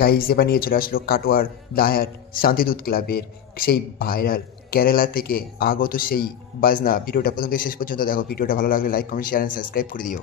Guys এবার নিয়ে চলে আসলো কাটোয়ার দায়ার শান্তিদূত ক্লাবের সেই ভাইরাল কেরালা থেকে আগত সেই বাজনা। ভিডিওটা প্রথম থেকে শেষ পর্যন্ত দেখো। ভিডিওটা ভালো লাগলে like comment share and subscribe করে দিও।